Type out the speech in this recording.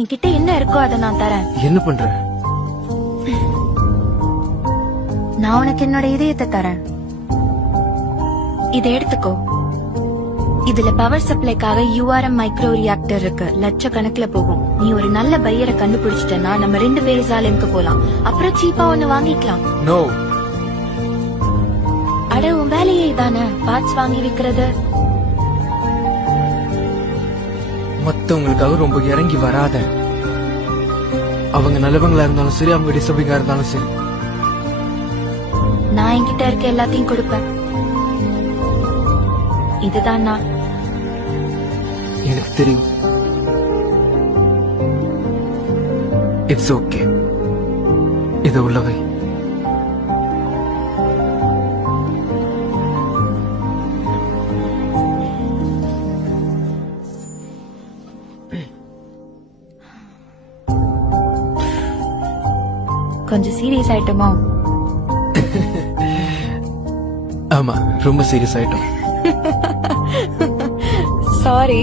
என்கிட்ட என்ன இருக்கோ அதை நான் தரேன். என்ன பண்ற? நான் உனக்கு என்னோட இதயத்தை தரேன். இதை எடுத்துக்கோ. இதுல பவர் சப்ளைக்காக URM மைக்ரோ ரியாக்டர் இருக்கு. லட்சக்கணக்குல போகும். நீ ஒரு நல்ல பையரை கண்டுபிடிச்சிட்டனா நம்ம 2 பேரும் சாலைக்கு போலாம். அப்புறம் சீப்பா ஒண்ணு வாங்கிக்கலாம். நோ. அட உன் வேலையே இதானே, பார்ட்ஸ் வாங்கி விக்கிறது. மத்தவங்களுக்காக ரொம்ப இறங்கி வராத. அவங்க நல்லவங்களா இருந்தாலும் சரி, அவங்க டிசபிங்கா இருந்தாலும் சரி, நான் என்கிட்ட இருக்க எல்லாத்தையும் கொடுப்பேன். இதுதான் நான். எனக்கு தெரியும். It's okay. இது உள்ளவை. கொஞ்சம் சீரியஸ் ஆயிட்டோமா? ஆமா, ரொம்ப சீரியஸ் ஆயிட்டோம். சாரி.